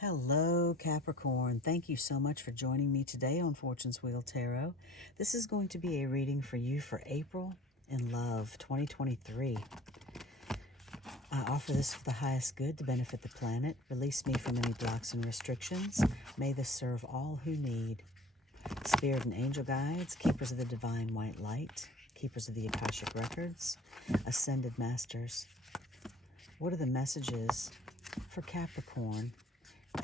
Hello, Capricorn. Thank you so much for joining me today on Fortune's Wheel Tarot. This is going to be a reading for you for April in Love 2023. I offer this for the highest good to benefit the planet. Release me from any blocks and restrictions. May this serve all who need. Spirit and angel guides, keepers of the divine white light, keepers of the Akashic records, ascended masters. What are the messages for Capricorn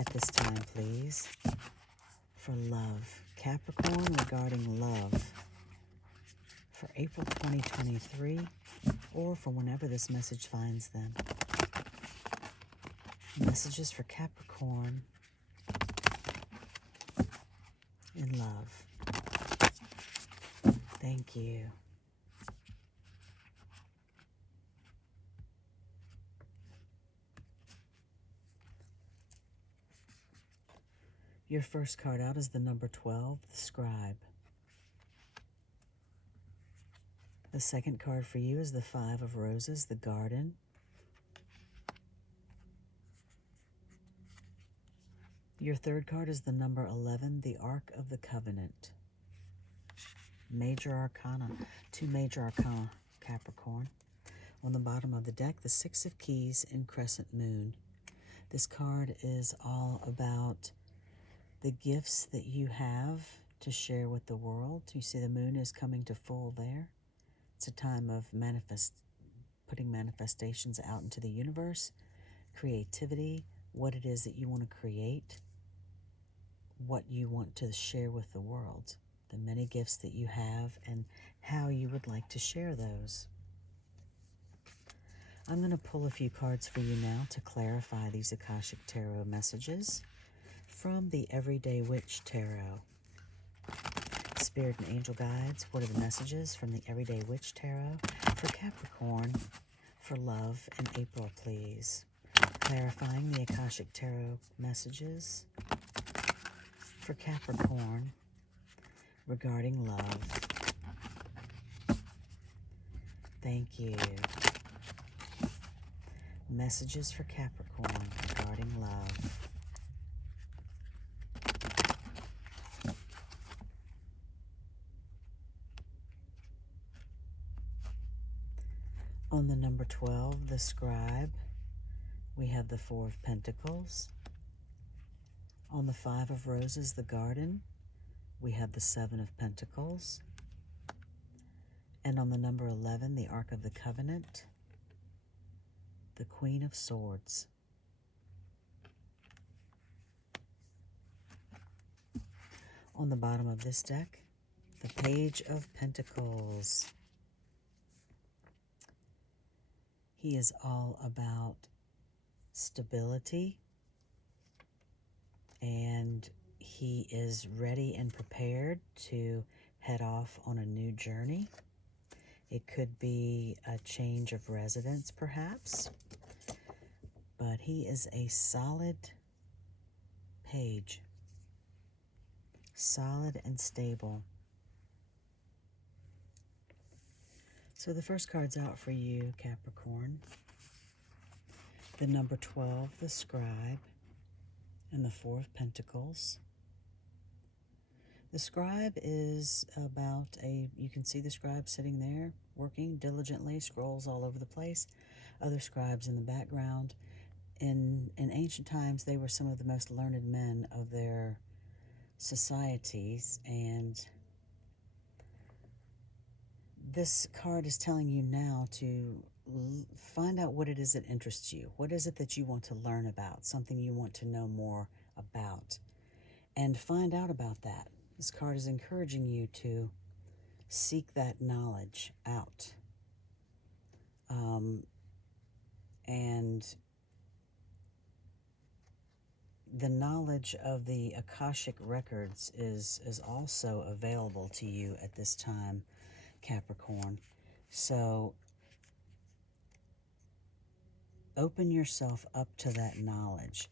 at this time, please? For love. Capricorn regarding love for April 2023 or for whenever this message finds them. Messages for Capricorn in love. Thank you. Your first card out is the number 12, the Scribe. The second card for you is the Five of Roses, the Garden. Your third card is the number 11, the Ark of the Covenant. Major Arcana, two Major Arcana, Capricorn. On the bottom of the deck, the Six of Keys in Crescent Moon. This card is all about the gifts that you have to share with the world. You see the moon is coming to full there. It's a time of putting manifestations out into the universe, creativity, what it is that you want to create, what you want to share with the world, the many gifts that you have, and how you would like to share those. I'm going to pull a few cards for you now to clarify these Akashic Tarot messages from the Everyday Witch Tarot. Spirit and angel guides, what are the messages from the Everyday Witch Tarot for Capricorn for love in April, please? Clarifying the Akashic Tarot messages for Capricorn regarding love. Thank you. Messages for Capricorn regarding love. On the number 12, the Scribe, we have the Four of Pentacles. On the Five of Roses, the Garden, we have the Seven of Pentacles. And on the number 11, the Ark of the Covenant, the Queen of Swords. On the bottom of this deck, the Page of Pentacles. He is all about stability, and he is ready and prepared to head off on a new journey. It could be a change of residence, perhaps, but he is a solid page, solid and stable. So the first card's out for you, Capricorn. The number 12, the Scribe, and the Four of Pentacles. The Scribe is about you can see the Scribe sitting there, working diligently, scrolls all over the place. Other scribes in the background. In ancient times, they were some of the most learned men of their societies, and this card is telling you now to find out what it is that interests you. What is it that you want to learn about? Something you want to know more about. And find out about that. This card is encouraging you to seek that knowledge out. And the knowledge of the Akashic records is also available to you at this time, Capricorn. So open yourself up to that knowledge.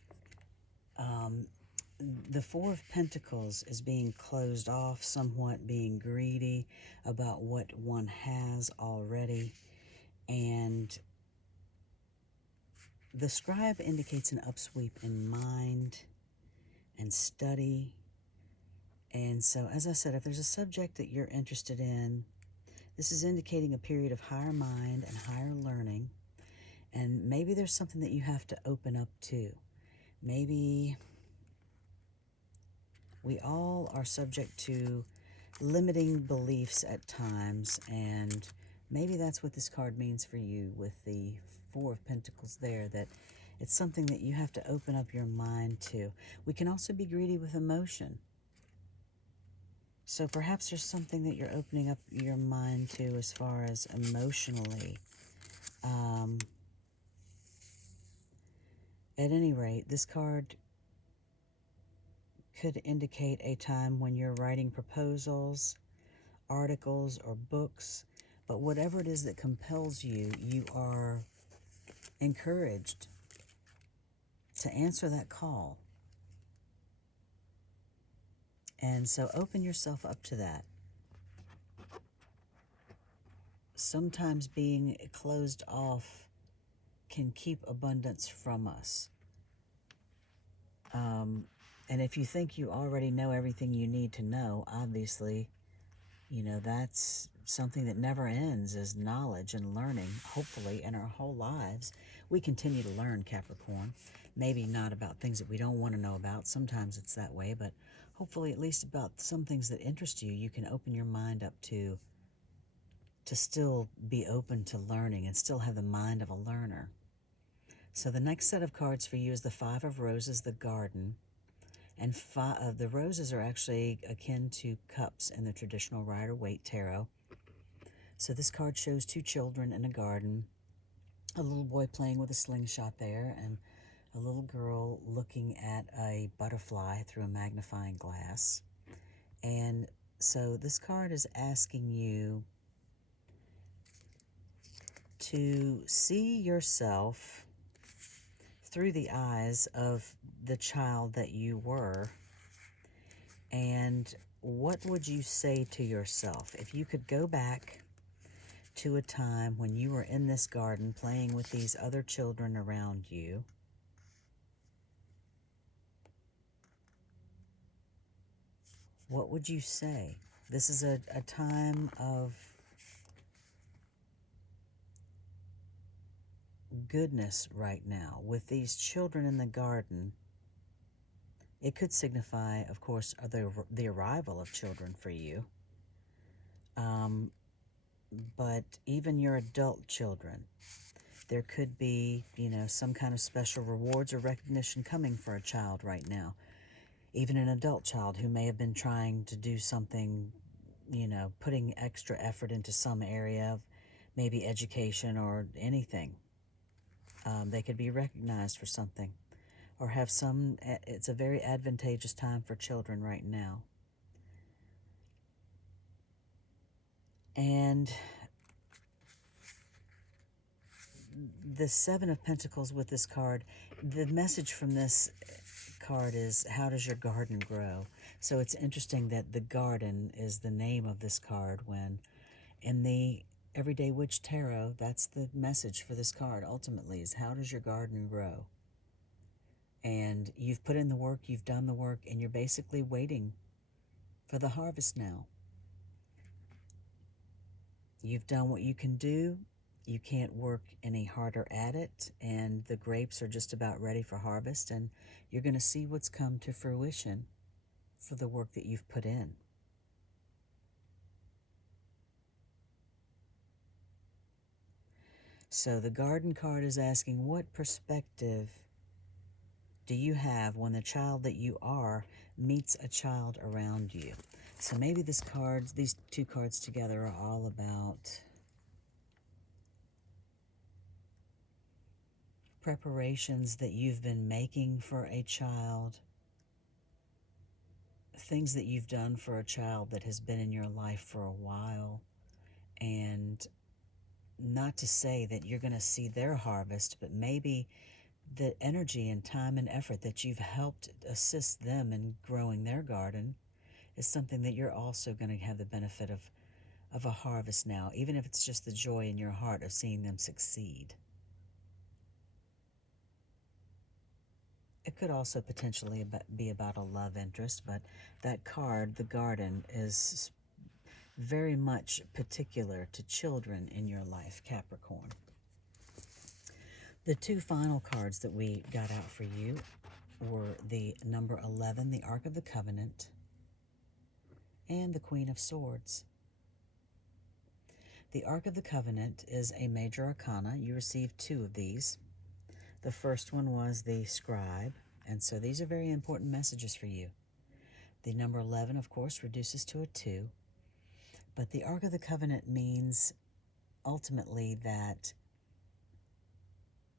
The Four of Pentacles is being closed off, somewhat being greedy about what one has already. And the Scribe indicates an upsweep in mind and study. And so, as I said, if there's a subject that you're interested in, this is indicating a period of higher mind and higher learning. And maybe there's something that you have to open up to. Maybe we all are subject to limiting beliefs at times, and maybe that's what this card means for you with the Four of Pentacles there, that it's something that you have to open up your mind to. We can also be greedy with emotion. So perhaps there's something that you're opening up your mind to as far as emotionally. At any rate, this card could indicate a time when you're writing proposals, articles, or books. But whatever it is that compels you, you are encouraged to answer that call. And so open yourself up to that. Sometimes being closed off can keep abundance from us. And if you think you already know everything you need to know, obviously, you know, that's something that never ends, is knowledge and learning. Hopefully, in our whole lives, we continue to learn, Capricorn. Maybe not about things that we don't want to know about. Sometimes it's that way, but hopefully at least about some things that interest you, you can open your mind up to still be open to learning and still have the mind of a learner. So the next set of cards for you is the Five of Roses, the Garden. And the roses are actually akin to cups in the traditional Rider-Waite tarot. So this card shows two children in a garden, a little boy playing with a slingshot there, and a little girl looking at a butterfly through a magnifying glass. And so this card is asking you to see yourself through the eyes of the child that you were. And what would you say to yourself if you could go back to a time when you were in this garden playing with these other children around you? What would you say? This is a time of goodness right now with these children in the garden. It could signify, of course, the arrival of children for you. But even your adult children, there could be, you know, some kind of special rewards or recognition coming for a child right now. Even an adult child who may have been trying to do something, you know, putting extra effort into some area of maybe education or anything. They could be recognized for something or have some, it's a very advantageous time for children right now. And the Seven of Pentacles with this card, the message from this card is, how does your garden grow? So it's interesting that the garden is the name of this card, when in the Everyday Witch Tarot, that's the message for this card ultimately, is how does your garden grow? And you've put in the work, you've done the work, and you're basically waiting for the harvest now. You've done what you can do. You can't work any harder at it, and the grapes are just about ready for harvest, and you're going to see what's come to fruition for the work that you've put in. So the garden card is asking, what perspective do you have when the child that you are meets a child around you? So maybe these two cards together are all about preparations that you've been making for a child, things that you've done for a child that has been in your life for a while. And not to say that you're going to see their harvest, but maybe the energy and time and effort that you've helped assist them in growing their garden is something that you're also going to have the benefit of a harvest now, even if it's just the joy in your heart of seeing them succeed. It could also potentially be about a love interest, but that card, the garden, is very much particular to children in your life, Capricorn. The two final cards that we got out for you were the number 11, the Ark of the Covenant, and the Queen of Swords. The Ark of the Covenant is a major arcana. You received two of these. The first one was the Scribe, and so these are very important messages for you. The number 11, of course, reduces to a 2, but the Ark of the Covenant means ultimately that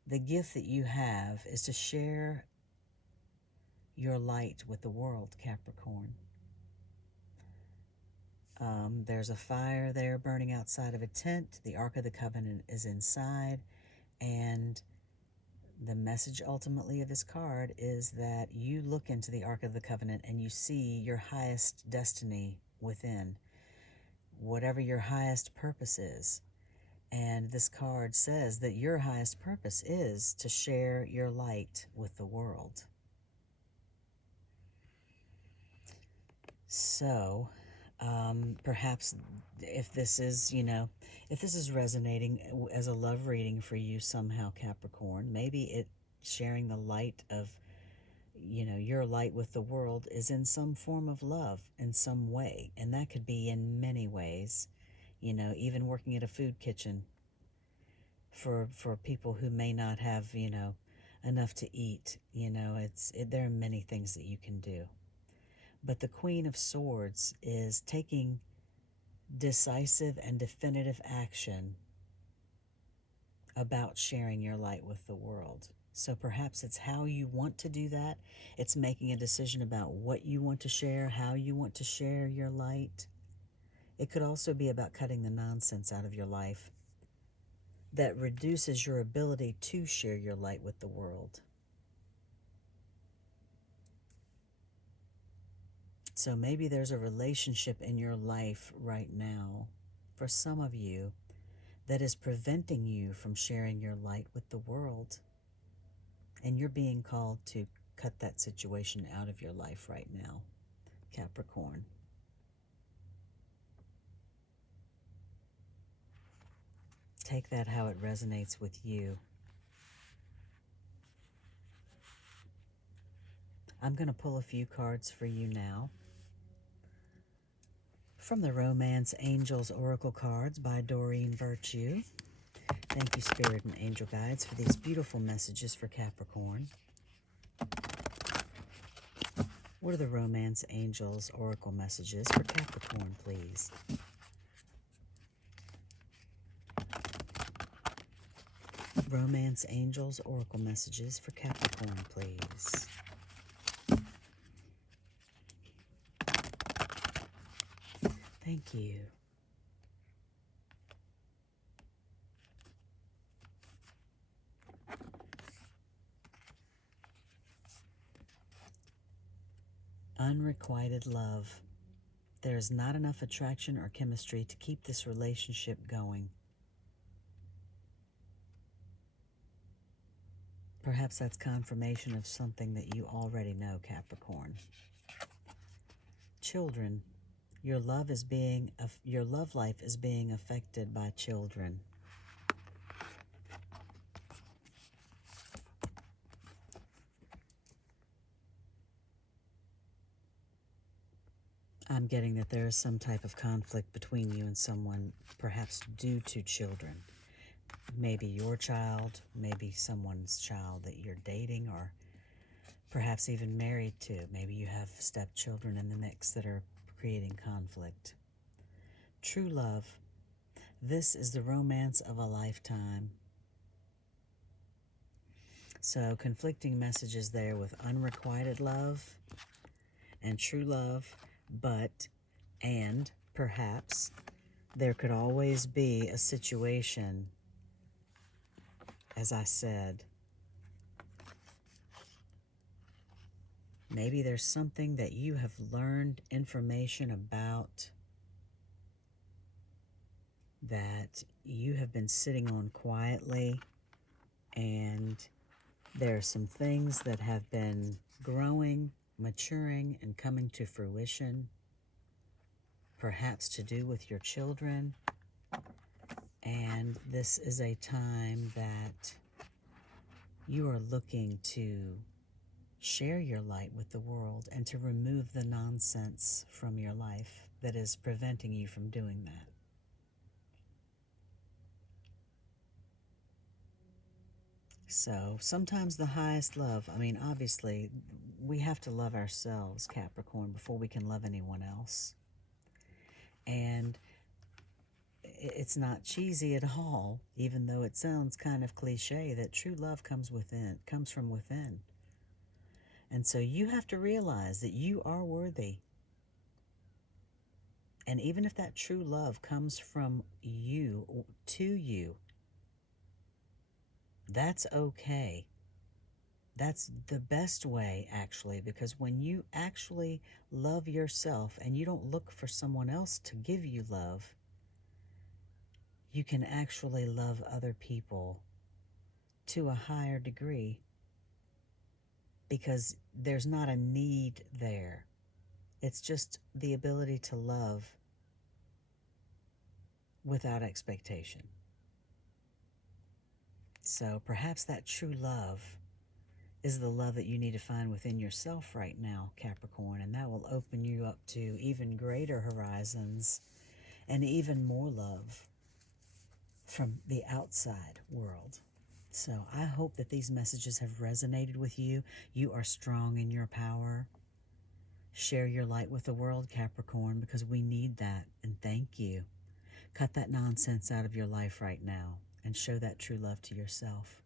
the gift that you have is to share your light with the world, Capricorn. There's a fire there burning outside of a tent. The Ark of the Covenant is inside, and the message ultimately of this card is that you look into the Ark of the Covenant and you see your highest destiny within, whatever your highest purpose is. And this card says that your highest purpose is to share your light with the world. So, perhaps if this is, if this is resonating as a love reading for you somehow, Capricorn, maybe it sharing the light of, your light with the world is in some form of love in some way. And that could be in many ways, even working at a food kitchen for people who may not have, enough to eat. There are many things that you can do. But the Queen of Swords is taking decisive and definitive action about sharing your light with the world. So perhaps it's how you want to do that. It's making a decision about what you want to share, how you want to share your light. It could also be about cutting the nonsense out of your life that reduces your ability to share your light with the world. So maybe there's a relationship in your life right now, for some of you, that is preventing you from sharing your light with the world. And you're being called to cut that situation out of your life right now, Capricorn. Take that how it resonates with you. I'm going to pull a few cards for you now from the Romance Angels Oracle cards by Doreen Virtue. Thank you, Spirit and Angel Guides, for these beautiful messages for Capricorn. What are the Romance Angels Oracle messages for Capricorn, please? Romance Angels Oracle messages for Capricorn, please. Thank you. Unrequited love. There is not enough attraction or chemistry to keep this relationship going. Perhaps that's confirmation of something that you already know, Capricorn. Children. Your love life is being affected by children. I'm getting that there is some type of conflict between you and someone, perhaps due to children. Maybe your child, maybe someone's child that you're dating, or perhaps even married to. Maybe you have stepchildren in the mix that are creating conflict. True love. This is the romance of a lifetime. So conflicting messages there with unrequited love and true love, and perhaps there could always be a situation, as I said, maybe there's something that you have learned information about that you have been sitting on quietly, and There are some things that have been growing, maturing, and coming to fruition, perhaps to do with your children. And this is a time that you are looking to share your light with the world and to remove the nonsense from your life that is preventing you from doing that. So sometimes the highest love, I mean, obviously, we have to love ourselves, Capricorn, before we can love anyone else. And it's not cheesy at all, even though it sounds kind of cliche, that true love comes from within. And so you have to realize that you are worthy. And even if that true love comes from you to you, that's okay. That's the best way, actually, because when you actually love yourself and you don't look for someone else to give you love, you can actually love other people to a higher degree because there's not a need there. It's just the ability to love without expectation. So perhaps that true love is the love that you need to find within yourself right now, Capricorn, and that will open you up to even greater horizons and even more love from the outside world. So I hope that these messages have resonated with you. You are strong in your power. Share your light with the world, Capricorn, because we need that, and thank you. Cut that nonsense out of your life right now and show that true love to yourself.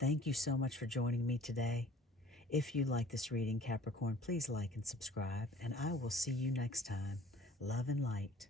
Thank you so much for joining me today. If you like this reading, Capricorn, please like and subscribe, and I will see you next time. Love and light.